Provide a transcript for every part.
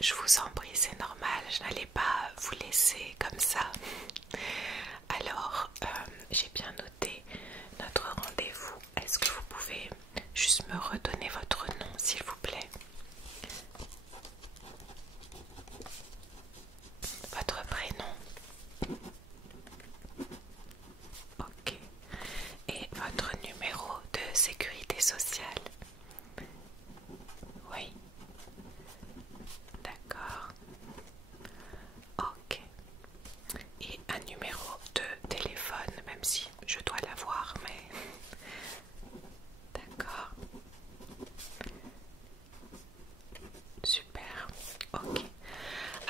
je vous en prie, c'est normal, je n'allais pas vous laisser comme ça. Alors, j'ai bien noté notre rendez-vous. Est-ce que vous pouvez juste me redonner votre nom, s'il vous plaît? Votre prénom? Ok. Et votre numéro de sécurité sociale? Oui. D'accord. Ok. Et un numéro de téléphone, même si je dois l'avoir, mais... D'accord. Super. Ok.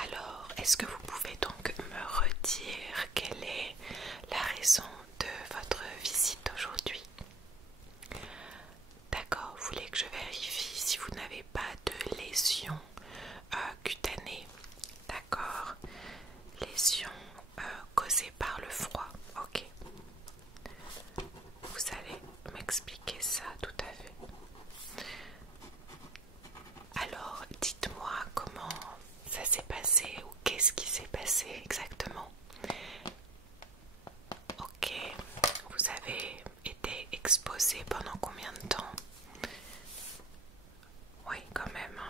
Alors, est-ce que vous pouvez donc me redire quelle est la raison de votre visite aujourd'hui? D'accord, vous voulez que je vérifie si vous n'avez pas de lésions cutanées? D'accord. Lésions causées par le froid. Ok. Vous allez m'expliquer ça tout à fait. Alors, dites-moi comment ça s'est passé ou qu'est-ce qui s'est passé exactement. Ok, vous avez été exposé pendant combien de temps? Oui, quand même.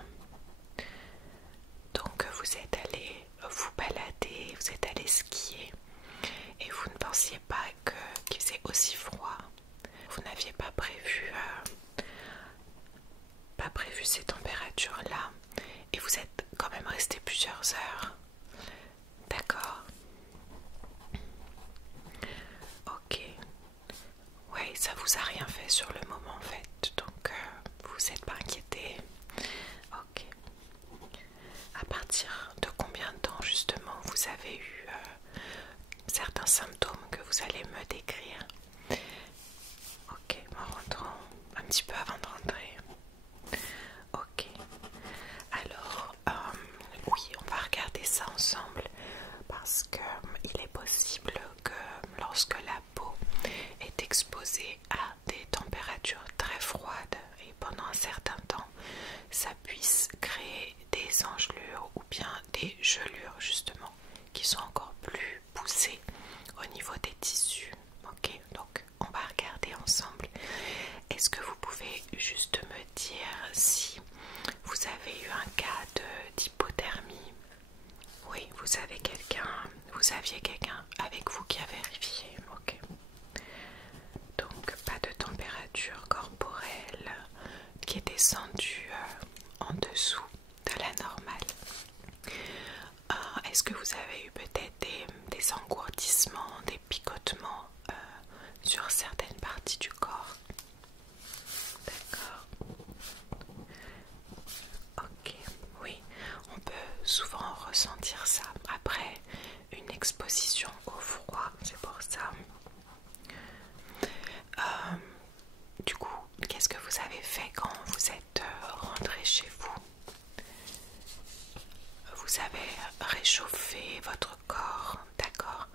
Donc, vous êtes allé vous balader, vous êtes allé skier et vous ne pensiez pas qu'il faisait aussi froid. Vous n'aviez pas prévu ces températures-là et vous êtes quand même resté plusieurs heures. D'accord. Ok. Ouais, ça vous a rien fait sur le moment en fait, donc vous vous êtes pas inquiété. Ok. À partir de combien de temps justement vous avez eu certains symptômes que vous allez me décrire? Ok, en rentrant un petit peu avant de rentrer. Ok. Alors, oui, on va regarder ça ensemble parce que il est possible que lorsque la peau est exposée à des températures très froides et pendant un certain temps, ça puisse créer des engelures ou bien des gelures justement qui sont encore plus poussées au niveau des tissus. Ok, donc on va regarder ensemble. Est-ce que vous pouvez juste me dire si vous avez eu un cas d'hypothermie? Oui, vous aviez quelqu'un avec vous qui a vérifié. Ok. Donc pas de température corporelle qui est descendue en dessous de la normale. Est-ce que vous avez eu peut-être des engourdissements, des picotements sur certaines parties du corps? D'accord. Ok, oui, on peut souvent ressentir ça après une exposition au froid, c'est pour ça. Euh, du coup, qu'est-ce que vous avez fait quand vous êtes rentré chez vous? Vous avez réchauffé votre corps, d'accord?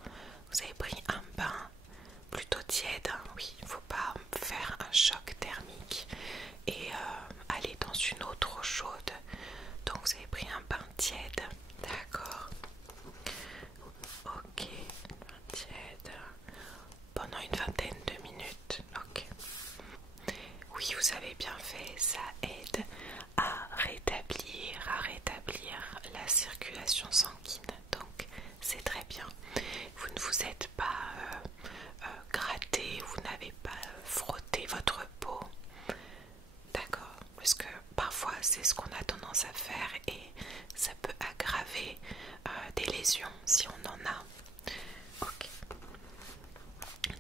Vous avez pris un bain plutôt tiède, hein? Oui, il ne faut pas faire un choc thermique et aller dans une eau trop chaude. Donc vous avez pris un bain tiède, d'accord? Ok, bain tiède pendant une vingtaine de minutes, ok. Oui, vous avez bien fait, ça aide à rétablir la circulation sanguine, donc c'est très bien. Vous ne vous êtes pas gratté, vous n'avez pas frotté votre peau, d'accord, parce que parfois c'est ce qu'on a tendance à faire et ça peut aggraver des lésions si on en a. Ok,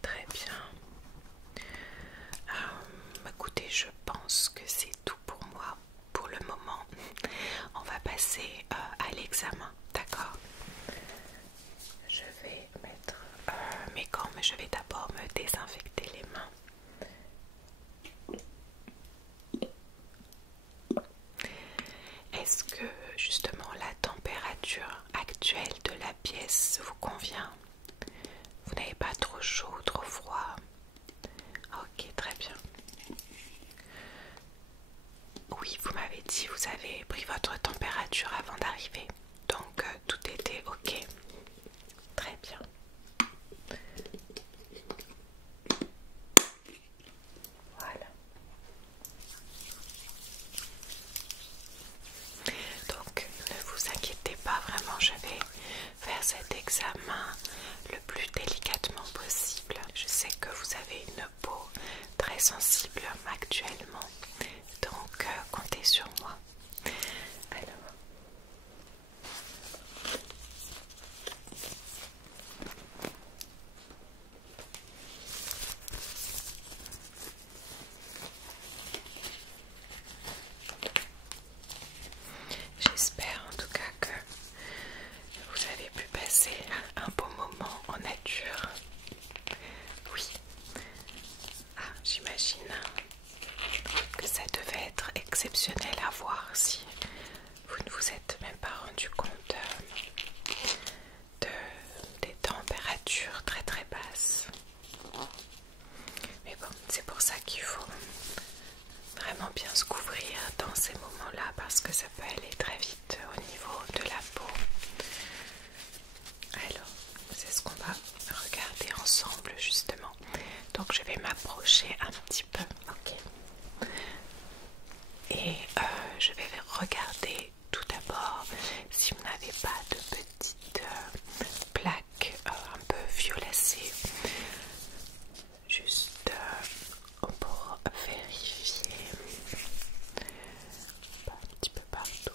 très bien. Écoutez, je pense que c'est tout pour moi pour le moment. On va passer à l'examen, d'accord? Je vais mettre mes gants, mais je vais d'abord me désinfecter les mains. Est-ce que justement la température actuelle de la pièce vous convient? Vous n'avez pas trop chaud ou trop froid? Ok, très bien. oui, vous m'avez dit, vous avez pris votre température avant d'arriver. Donc tout était ok. Très bien. Voilà. Donc ne vous inquiétez pas, vraiment, je vais faire cet examen le plus délicatement possible. Je sais que vous avez une peau très sensible actuellement, donc comptez sur moi. Alors, j'espère en tout cas que vous avez pu passer un bon moment en nature. Oui. Ah, j'imagine que ça devait être exceptionnel à voir si vous ne vous êtes même pas rendu compte des températures très très basses. Mais bon, c'est pour ça qu'il faut vraiment bien se couvrir dans ces moments-là parce que ça peut aller très vite au niveau de la peau. Alors, c'est ce qu'on va regarder ensemble justement. Donc je vais m'approcher un petit peu, ok. Et je vais regarder tout d'abord si vous n'avez pas de petites plaques un peu violacées. Juste pour vérifier un petit peu partout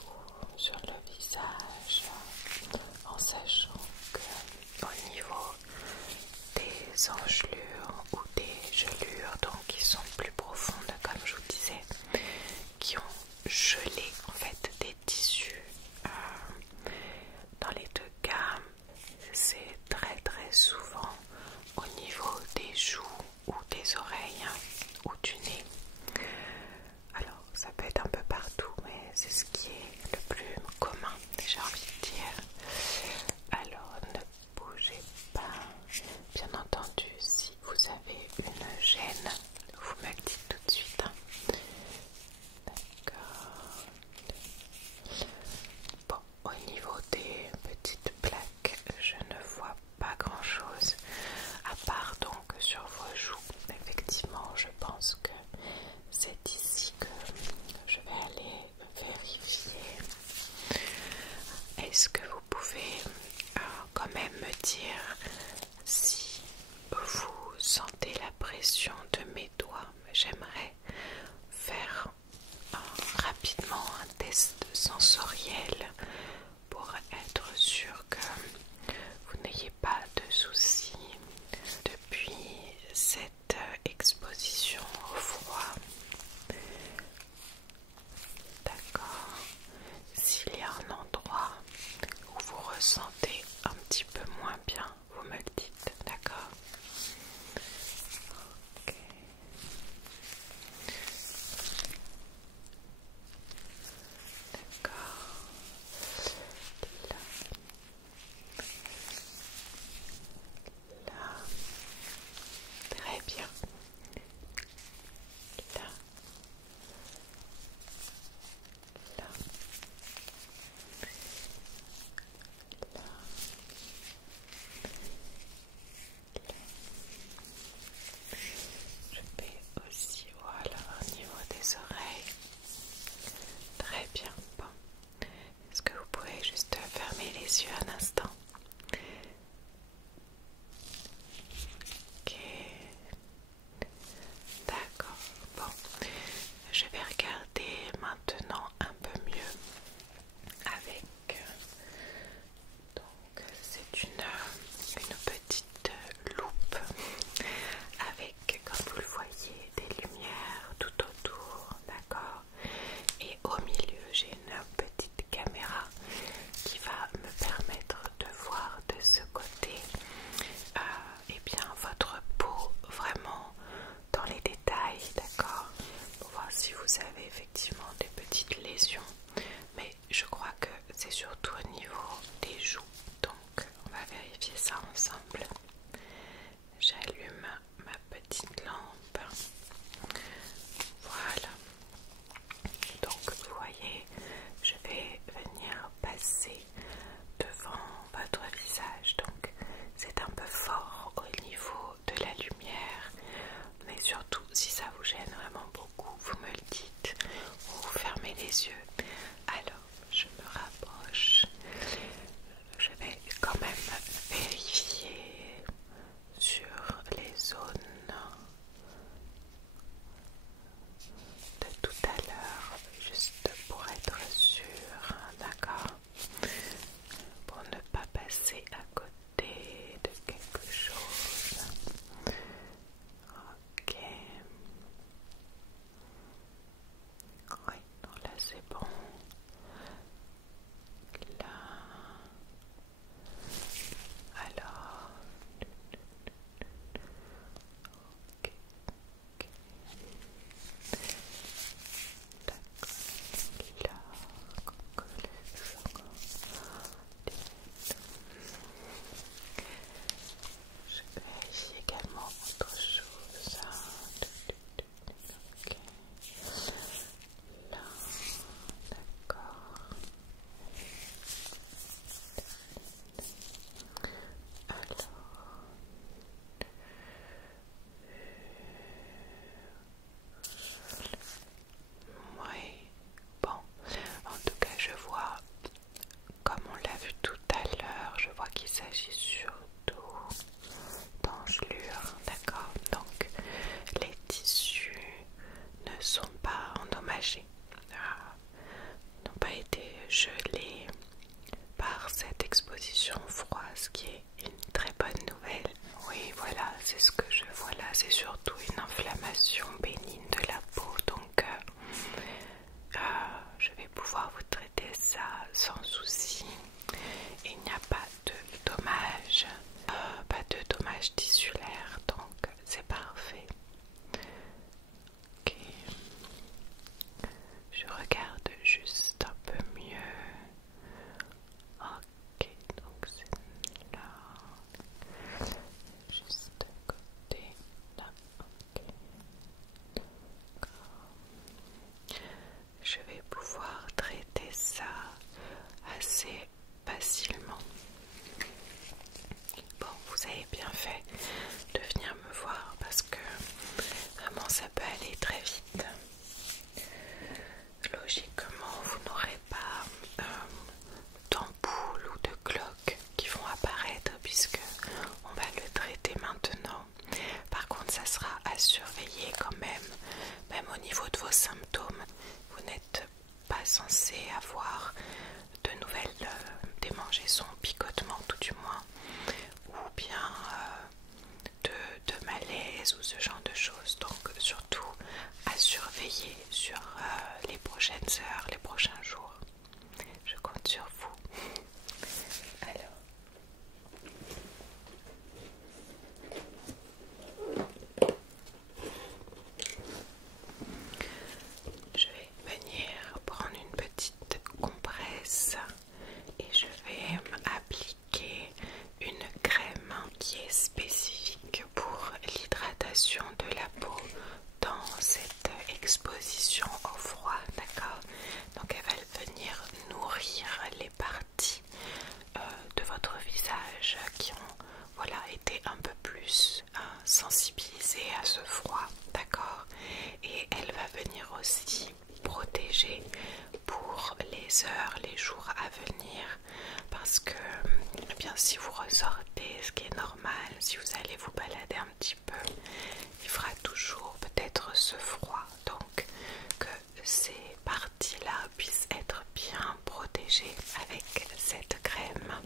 sur le visage, en sachant que au niveau des engelures ou des gelures, donc qui sont plus profondes comme je vous disais, qui ont gelé en fait des tissus, dans les deux cas c'est très très souvent au niveau des joues ou des oreilles ou du nez. Alors ça peut être un peu partout, mais c'est ce qui est le plus commun, j'ai envie de dire. Alors ne bougez pas. Bien entendu, si vous avez une gêne, vous me le dites tout de suite. D'accord. Bon, au niveau des petites plaques, je ne vois pas grand chose, à part donc sur vos joues. Effectivement, je pense que c'est ici que je vais aller vérifier. Est-ce que vous pouvez quand même me dire si vous sentez la pression de mes doigts? J'aimerais faire rapidement un test sensoriel pour être sûr que vous n'ayez pas de soucis depuis cette exposition au froid. D'accord. S'il y a un endroit où vous ressentez un petit peu moins bien, vous me le dites, d'accord? Ok. D'accord. Là. Très bien. Là. Là. Là. Je vais aussi, voilà, au niveau des oreilles. Très bien. Bon. Est-ce que vous pouvez juste fermer les yeux un instant? Ok. D'accord. Bon. Je vais regarder maintenant un peu mieux avec donc c'est une petite loupe avec, comme vous le voyez, des lumières tout autour, d'accord? Et au milieu j'ai une petite caméra qui va me permettre de voir de ce côté eh bien votre peau vraiment dans les détails, d'accord? Pour voir si vous avez effectivement des petites lésions, mais je crois que c'est surtout au niveau des joues, donc on va vérifier ça ensemble. J'allume ma petite lampe. Voilà. Donc les yeux. Alors, je me rapproche. Je vais quand même vérifier sur les zones de tout à l'heure, juste pour être sûr, d'accord? Pour ne pas passer à côté de quelque chose. Ok. Oui, non, là c'est bon. Là. Alors. Ok. Ok. D'accord. Là. Je vérifie également autre chose. Ok. Là, d'accord. Alors, oui, bon, en tout cas je vois, comme on l'a vu tout à l'heure, je vois qu'il s'agit surtout d'engelures, d'accord? Donc les tissus ne sont pas endommagés, n'ont pas été gelés par cette exposition au froid, ce qui est une très bonne nouvelle. Oui, voilà, c'est ce que je vois là, c'est surtout une inflammation bénigne de la peau, donc je vais pouvoir vous traiter ça sans souci. Il n'y a pas de dommages, pas de dommages tissulaires, donc c'est parfait. Ok, je regarde juste un peu mieux. Ok, donc c'est là, juste à côté, là, ok. Je vais pouvoir traiter ça assez facilement. Bon, vous avez bien fait de venir me voir parce que vraiment ça peut aller très vite. Logiquement, vous n'aurez pas d'ampoules ou de cloques qui vont apparaître puisque on va le traiter maintenant. Par contre, ça sera à surveiller quand même au niveau de vos symptômes. Vous n'êtes pas censé avoir de nouvelles démangeaisons, picotements tout du moins, ou bien de malaise ou ce genre de choses. Donc surtout à surveiller sur les prochaines heures, les prochains jours. Je compte sur vous. Alors, je vais venir prendre une petite compresse et je vais appliquer une crème qui est spécifique pour l'hydratation de la peau dans cette exposition au froid, d'accord? Donc elle va venir nourrir les parties de votre visage qui ont été un peu plus sensibilisées à ce froid, d'accord? Et elle va venir aussi protéger pour les heures, les jours à venir, parce que eh bien, si vous ressortez, ce qui est normal, si vous allez vous balader un petit peu, il fera toujours peut-être ce froid, donc que ces parties-là puissent être bien protégées avec cette crème.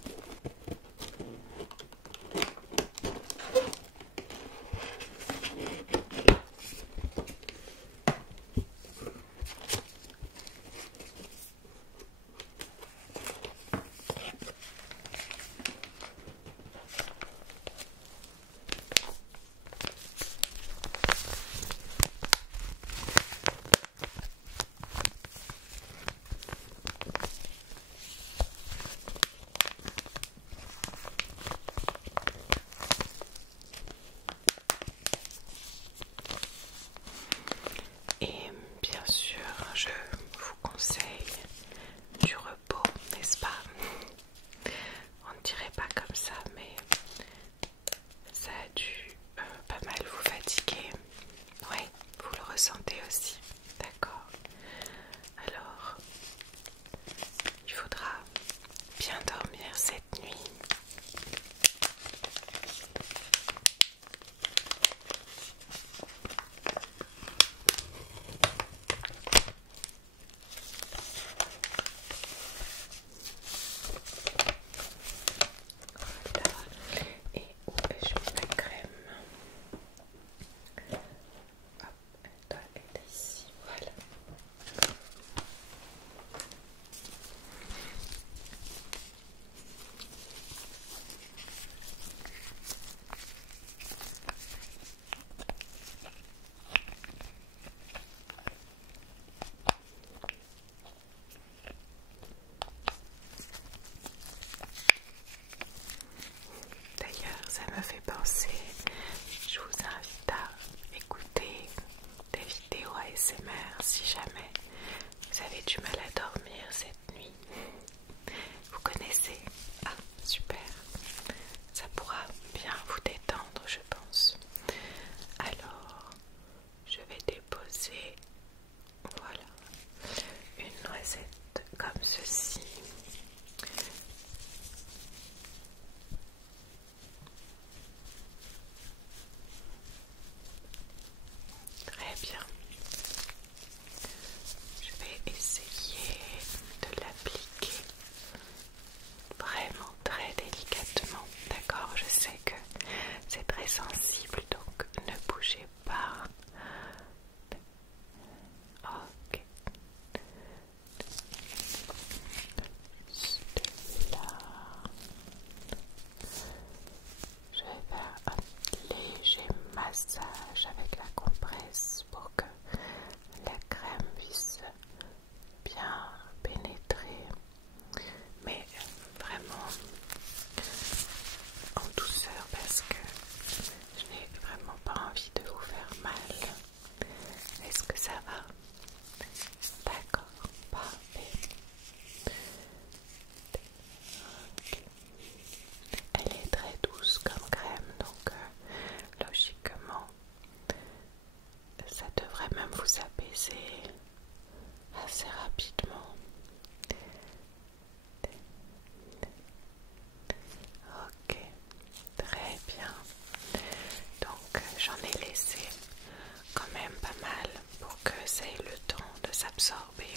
s'absorber.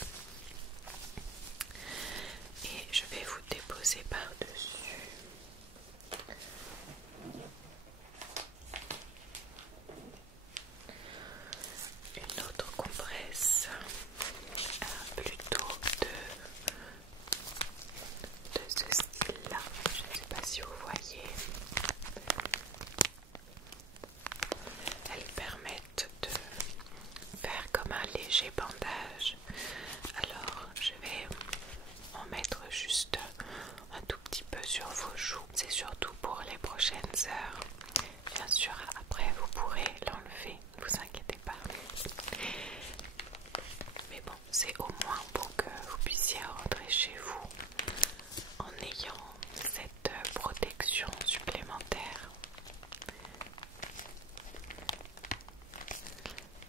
Et je vais vous déposer par-dessus. Une autre compresse plutôt de ce style-là. Je ne sais pas si vous voyez. Elles permettent de faire comme un léger bandage. Alors je vais en mettre juste un tout petit peu sur vos joues. C'est surtout pour les prochaines heures. Bien sûr, après vous pourrez l'enlever, ne vous inquiétez pas. Mais bon, c'est au moins pour que vous puissiez rentrer chez vous en ayant cette protection supplémentaire.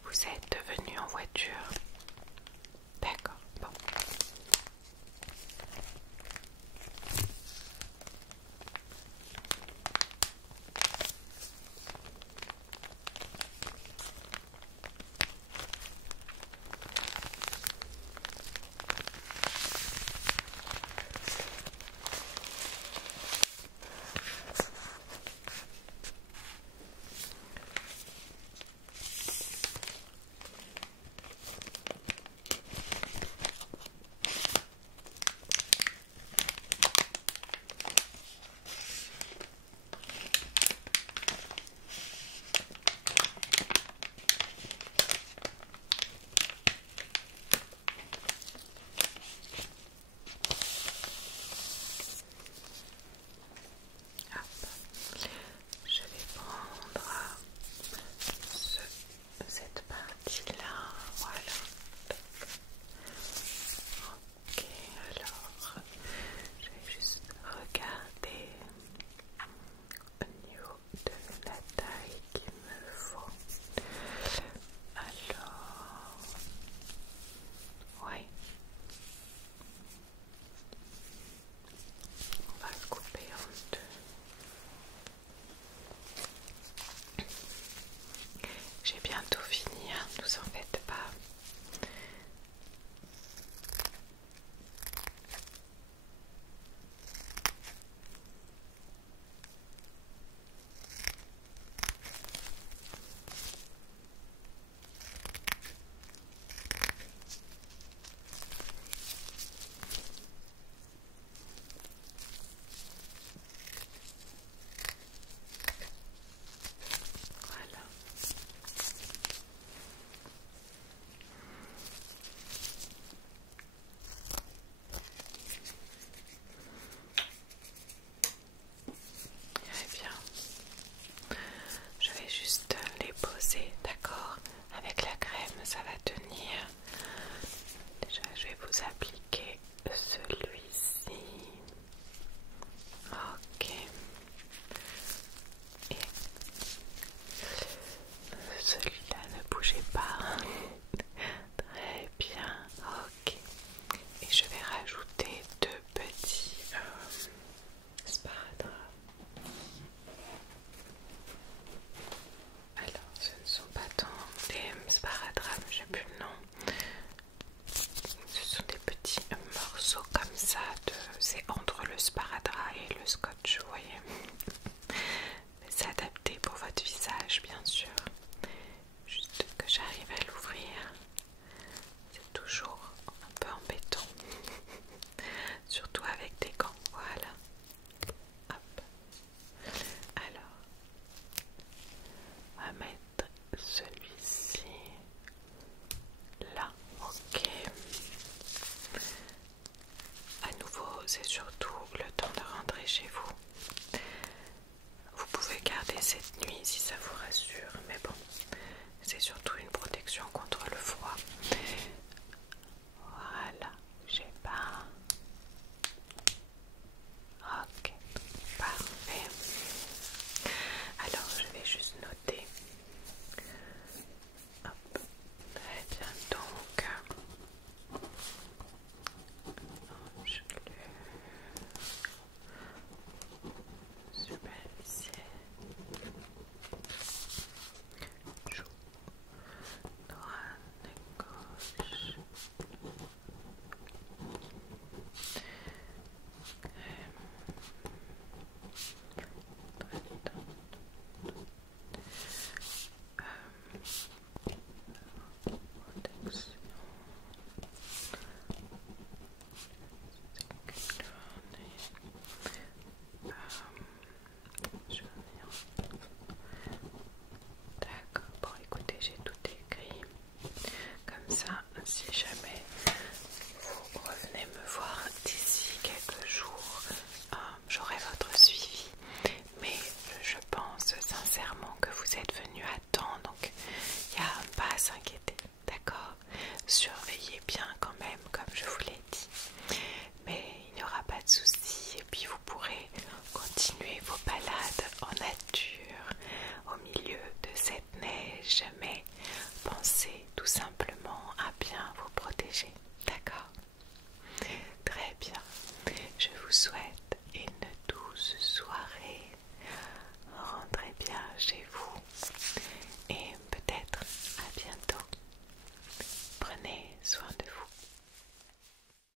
Vous êtes venu en voiture? D'accord, bon. Je vais prendre cette partie-là, voilà. Ok, alors je vais juste regarder au niveau de la taille qu'il me faut. Alors, ouais, on va le couper en deux. J'ai bientôt fini, hein, ne vous en faites pas. Voilà. Très bien. Je vais juste les poser, d'accord? Avec la crème, ça va tenir. Déjà, je vais vous appliquer celui-ci. Ok. Et celui-là, ne bougez pas. Très bien. Ok. Et je vais rajouter deux petits sparadraps. Alors, ce ne sont pas tant des sparadraps, j'ai plus le nom. Ce sont des petits morceaux comme ça. C'est entre le sparadrap et le scotch, vous voyez. Mais c'est adapté pour votre visage, bien sûr. Juste que j'arrive à l'ouvrir. C'est toujours un peu embêtant. Surtout avec des gants. Voilà. Hop. Alors, on va mettre celui-ci là. Ok. À nouveau, c'est surtout c'est